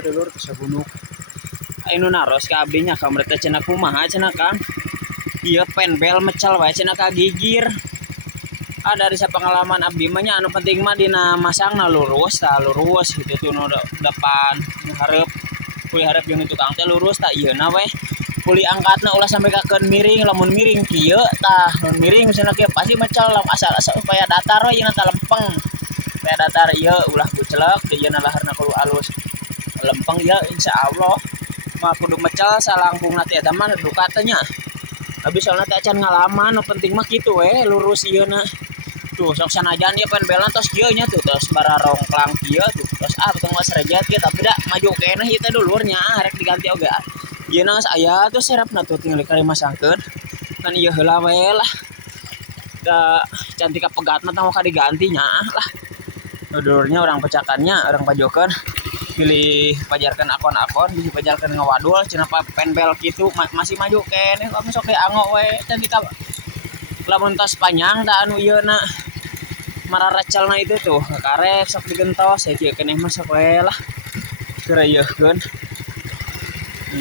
dulur ke sabunuk anu naros ka abdinya ka mereka cenah kumaha cenah Kang ieu penbel mecal wae cenah kagigir dari pengalaman abdi mah anu penting mah dina masangna lurus gitu tuh nu depan hareup kuli hareup jeung tukang teh lurus tah ieuna we kuli angkatna ulah sampai kakeun miring lamun miring kieu tah mun miring misalna kieu pasti mecal asal supaya datar we ieuna teh lempeng supaya datar ieu ulah bucelek di ieuna laharna kudu alus lempeng ya insyaallah mah kudu mecal salangkungna teh eta mah duka teh nya tapi soalnya teh acan ngalaman nu penting mah kitu we lurus ieuna tuh sok sanajan ieu penbelan tos kieu nya tuh tos bararong klang kieu tuh tos betung sarejat kieu tapi da maju keneh ieu teh dulurnya rek diganti oge ieuna geus aya tuh serepna tuh tinggal dikari masangkeun kan ieu heula we lah da cantik pegatna tah ka diganti nya lah dulurnya orang pecakannya orang pajokeun pilih pajarkan akon-akon bisa pajarkan ngawadul cenah penbel gitu masih maju keneh kok sok dianggo we cantik lamun tos panjang da anu ieuna mararecelna itu tuh karek sok digentos ya kieu keneh mah sok we lah keur ieukeun